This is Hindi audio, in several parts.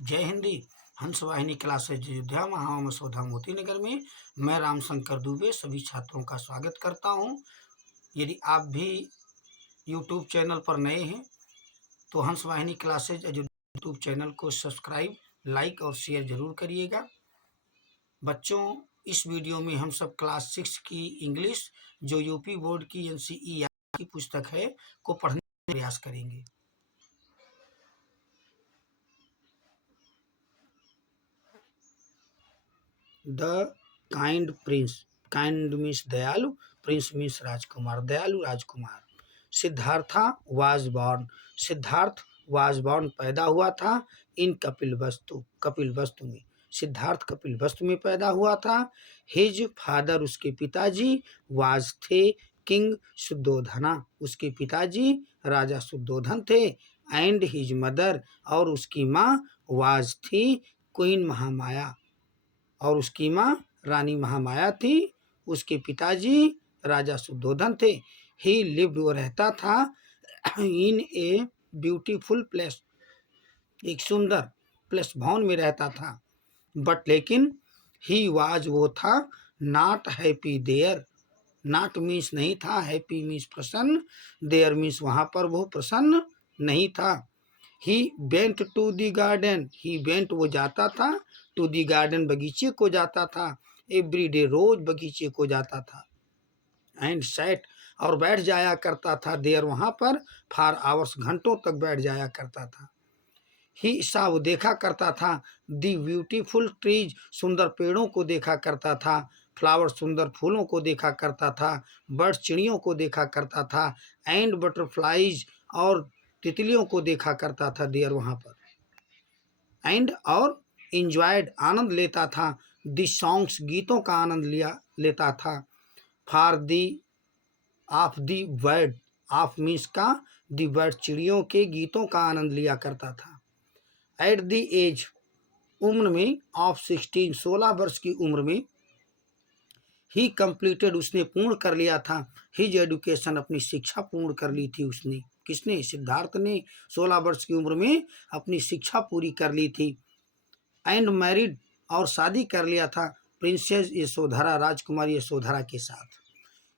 जय हिंदी। हंस वाहिनी क्लासेज अयोध्या महावा मसौदा मोती नगर में मैं रामशंकर दुबे सभी छात्रों का स्वागत करता हूं। यदि आप भी यूट्यूब चैनल पर नए हैं तो हंस वाहिनी क्लासेज अयोध्या यूट्यूब चैनल को सब्सक्राइब, लाइक और शेयर जरूर करिएगा। बच्चों, इस वीडियो में हम सब क्लास 6 की इंग्लिश जो यूपी बोर्ड की NCERT की पुस्तक है को पढ़ने का प्रयास करेंगे। The kind prince. Kind means दयालु, प्रिंस मीन्स राजकुमार, दयालु राजकुमार। Siddhartha was born. Siddhartha was born पैदा हुआ था इन कपिलवस्तु, कपिलवस्तु में। सिद्धार्थ कपिलवस्तु में पैदा हुआ था। हिज फादर, उसके पिताजी, वाज थे किंग शुद्धोधना, उसके पिताजी राजा शुद्धोधन थे। एंड हिज मदर, और उसकी माँ, वाज थी क्वीन महामाया, और उसकी माँ रानी महामाया थी। उसके पिताजी राजा शुद्धोधन थे। ही लिव्ड, वो रहता था, इन ए ब्यूटीफुल प्लेस, एक सुंदर प्लेस, भवन में रहता था। बट लेकिन ही वाज, वो था, not happy there. Not means नहीं था, हैप्पी मीन्स प्रसन्न, देयर मीन्स वहाँ पर वो प्रसन्न नहीं था। He went to the garden. He went, वो जाता था, टू द गार्डन, बगीचे को जाता था। एवरी डे, रोज बगीचे को जाता था। एंड सैट, और बैठ जाया करता था, देयर, वहाँ पर, फॉर आवर्स, घंटों तक बैठ जाया करता था। ही सा, वो देखा करता था, दी ब्यूटीफुल ट्रीज, सुंदर पेड़ों को देखा करता था। फ्लावर, सुंदर फूलों को देखा करता था। बर्ड्स, चिड़ियों को देखा करता था। एंड बटरफ्लाइज, और तितलियों को देखा करता था, देयर, वहाँ पर। एंड, और इंजॉयड, आनंद लेता था, दी सॉन्ग्स, गीतों का आनंद लेता था। For the of the bird, of means का, दी बर्ड, चिड़ियों के गीतों का आनंद लिया करता था। एट दी एज, उम्र में, ऑफ 16, 16 वर्ष की उम्र में, ही कंप्लीटेड, उसने पूर्ण कर लिया था, हिज एजुकेशन, अपनी शिक्षा पूर्ण कर ली थी उसने। किसने? सिद्धार्थ ने 16 वर्ष की उम्र में अपनी शिक्षा पूरी कर ली थी। एंड मैरिड, और शादी कर लिया था, प्रिंसेस यशोधरा, राजकुमारी यशोधरा के साथ।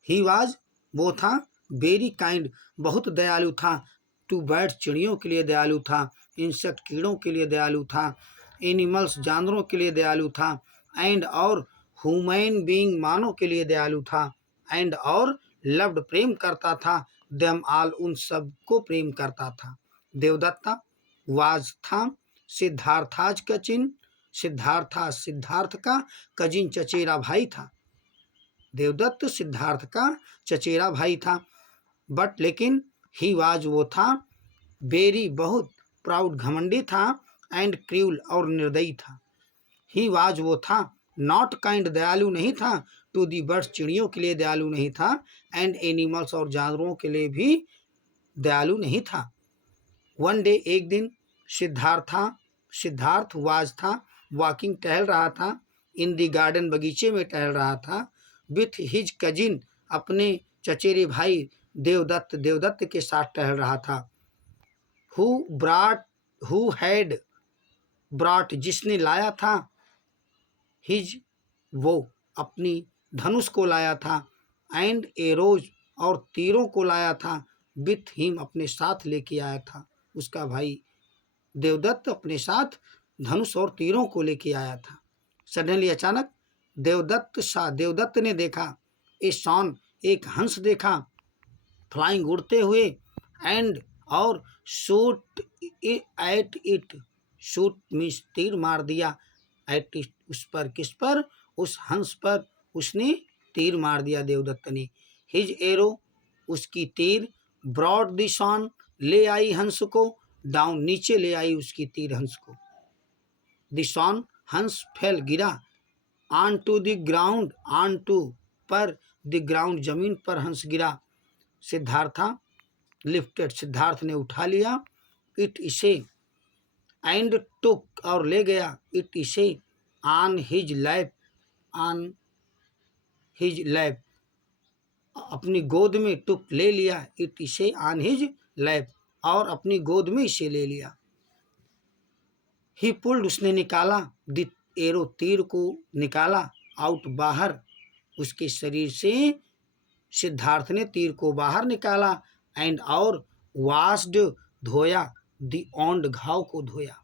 ही वाज, वो था, वेरी काइंड, बहुत दयालु था, टू बर्ड्स, चिड़ियों के लिए दयालु था, इंसेक्ट, कीड़ों के लिए दयालु था, एनिमल्स, जानवरों के लिए दयालु था, एंड, और ह्यूमन बीइंग, मानव के लिए दयालु था। एंड, और लव्ड, प्रेम करता था, देम ऑल, उन सब को प्रेम करता था। देवदत्ता वाज, था, सिद्धार्थाज का चिन्ह, सिद्धार्था, सिद्धार्थ का कजिन, चचेरा भाई था। देवदत्त सिद्धार्थ का चचेरा भाई था। बट लेकिन ही वाज, वो था, वेरी, बहुत, प्राउड, घमंडी था, एंड क्रूल, और निर्दयी था। ही वाज, वो था, नॉट काइंड, दयालु नहीं था, टू दी बर्ड्स, चिड़ियों के लिए दयालु नहीं था, एंड एनिमल्स, और जानवरों के लिए भी दयालु नहीं था। वन डे, एक दिन, सिद्धार्थ वाज, था, वॉकिंग, टहल रहा था, इन दी गार्डन, बगीचे में टहल रहा था, विथ हिज कजिन, अपने चचेरे भाई देवदत्त, देवदत्त के साथ टहल रहा था। हु ब्राट, हु हैड ब्राट, जिसने लाया था, हिज, वो, अपनी धनुष को लाया था, एंड एरोज, और तीरों को लाया था, विथ हिम, अपने साथ लेके आया था। उसका भाई देवदत्त अपने साथ धनुष और तीरों को लेके आया था। सडनली, अचानक, देवदत्त ने देखा, ए सॉन, एक हंस देखा, फ्लाइंग, उड़ते हुए, एंड, और shoot at it, shoot means तीर मार दिया, एट इट, उस पर, किस पर? उस हंस पर उसने तीर मार दिया देवदत्त ने। हिज एरो, उसकी तीर, ब्रॉड द सॉन, ले आई हंस को, डाउन, नीचे ले आई उसकी तीर हंस को। द सॉन, हंस, फेल, गिरा, on to the ground, on to, पर, द ग्राउंड, जमीन पर हंस गिरा। सिद्धार्था लिफ्टेड, सिद्धार्थ ने उठा लिया, इट, इसे, एंड टुक, और ले गया, इट, इसे, on his lap, on his lap, अपनी गोद में, टुक, ले लिया, इट, इसे, ऑन हिज लैप, और अपनी गोद में इसे ले लिया। ही पुल्ड उसने निकाला, द एरो तीर को निकाला, आउट बाहर उसके शरीर से, सिद्धार्थ ने तीर को बाहर निकाला, एंड और वाश्ड धोया, द ओंड घाव को धोया।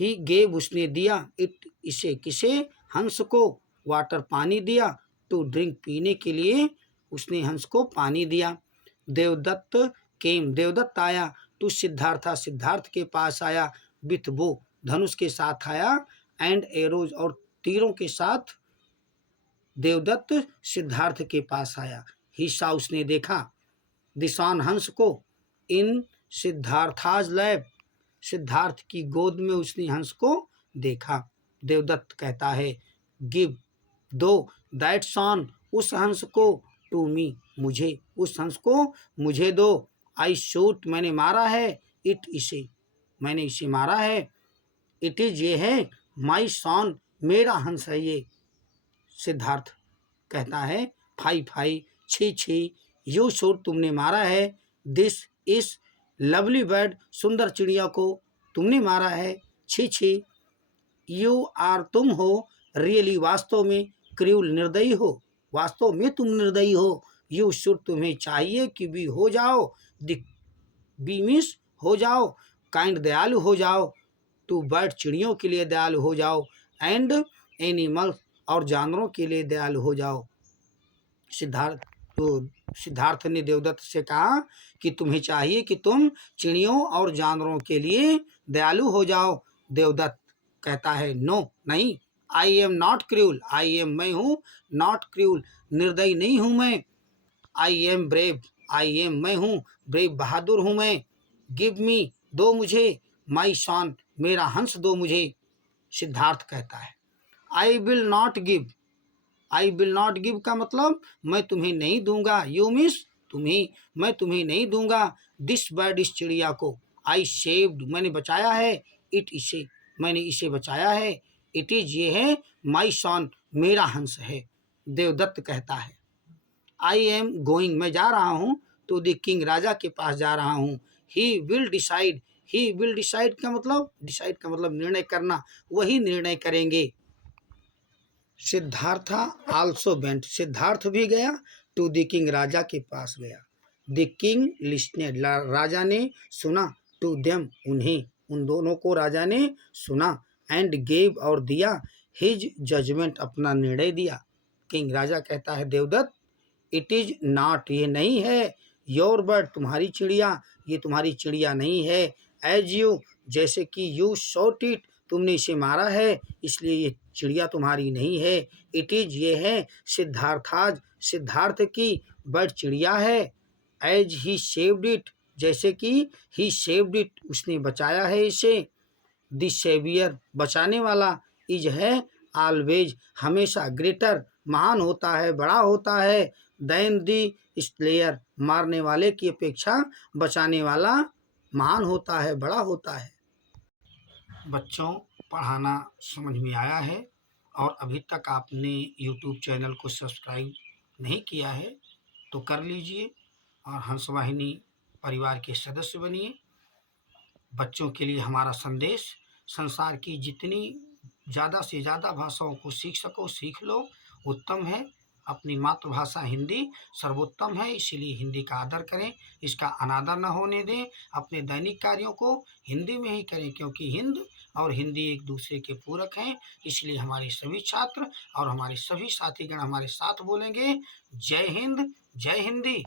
ही गेव उसने दिया, इट इसे किसे, हंस को, वाटर पानी दिया, टू ड्रिंक पीने के लिए उसने हंस को पानी दिया। देवदत्त केम देवदत्त आया, टू सिद्धार्था सिद्धार्थ के पास आया, विथ बो धनुष के साथ आया, एंड एरोज और तीरों के साथ देवदत्त सिद्धार्थ के पास आया। ही सा उसने देखा, दिशान हंस को, इन सिद्धार्थाज लैब सिद्धार्थ की गोद में उसने हंस को देखा। देवदत्त कहता है, गिव दो दैट सॉन उस हंस को, टू मी मुझे उस हंस को मुझे दो, आई शूट मैंने मारा है, इट इसे मैंने इसे मारा है, इट इज ये है, माई सॉन मेरा हंस है ये। सिद्धार्थ कहता है, फाई फाई छी छी, यू शूट तुमने मारा है, दिस इस लवली बर्ड सुंदर चिड़िया को तुमने मारा है, छी छी, यू आर तुम हो, रियली वास्तव में, क्रूल निर्दयी हो, वास्तव में तुम निर्दयी हो, यू शुड तुम्हें चाहिए कि बी हो जाओ, बी मिस हो जाओ, काइंड दयालु हो जाओ, टू बर्ड चिड़ियों के लिए दयालु हो जाओ, एंड एनिमल्स और जानवरों के लिए दयालु हो जाओ। सिद्धार्थ ने देवदत्त से कहा कि तुम्हें चाहिए कि तुम चिड़ियों और जानवरों के लिए दयालु हो जाओ। देवदत्त कहता है, नो नहीं, I am not cruel, I am मैं हूँ, नॉट क्रूल निर्दयी नहीं हूँ मैं, I am brave, I am मैं हूँ ब्रेव बहादुर हूँ मैं, गिव मी दो मुझे, माई सॉन मेरा हंस दो मुझे। सिद्धार्थ कहता है, I will not give, I will not give का मतलब मैं तुम्हें नहीं दूंगा, यू मिस तुम्हें, मैं तुम्हें नहीं दूंगा, दिस बर्ड इस चिड़िया को, आई सेव्ड मैंने बचाया है, इट इसे मैंने इसे बचाया है, इट इज ये है, माई सॉन मेरा हंस है। देवदत्त कहता है, आई एम गोइंग मैं जा रहा हूँ, टू द किंग राजा के पास जा रहा हूँ, he will decide, he will decide का मतलब निर्णय करना, वही निर्णय करेंगे। सिद्धार्थ आल्सो वेंट सिद्धार्थ भी गया, टू द किंग राजा के पास गया, द किंग लिस्टेड राजा ने सुना, टू देम उन्हें उन दोनों को राजा ने सुना, एंड गेव और दिया, हिज जजमेंट अपना निर्णय दिया। किंग राजा कहता है, देवदत्त इट इज नॉट ये नहीं है, योर बर्ड तुम्हारी चिड़िया, ये तुम्हारी चिड़िया नहीं है, एज यू जैसे कि यू शॉट इट तुमने इसे मारा है इसलिए ये चिड़िया तुम्हारी नहीं है, इट इज ये है, सिद्धार्थाज सिद्धार्थ की बर्ड चिड़िया है, एज ही सेव्ड इट जैसे कि ही सेव्ड इट उसने बचाया है इसे, द सेवियर बचाने वाला, इज है ऑलवेज हमेशा, ग्रेटर महान होता है बड़ा होता है, देन द स्लेयर मारने वाले की अपेक्षा बचाने वाला महान होता है बड़ा होता है। बच्चों, पढ़ाना समझ में आया है और अभी तक आपने यूट्यूब चैनल को सब्सक्राइब नहीं किया है तो कर लीजिए और हंसवाहिनी परिवार के सदस्य बनिए। बच्चों के लिए हमारा संदेश, संसार की जितनी ज़्यादा से ज़्यादा भाषाओं को सीख सको सीख लो, उत्तम है। अपनी मातृभाषा हिंदी सर्वोत्तम है, इसीलिए हिंदी का आदर करें, इसका अनादर न होने दें। अपने दैनिक कार्यों को हिंदी में ही करें क्योंकि हिंद और हिंदी एक दूसरे के पूरक हैं। इसलिए हमारे सभी छात्र और हमारे सभी साथीगण हमारे साथ बोलेंगे, जय हिंद जय हिंदी।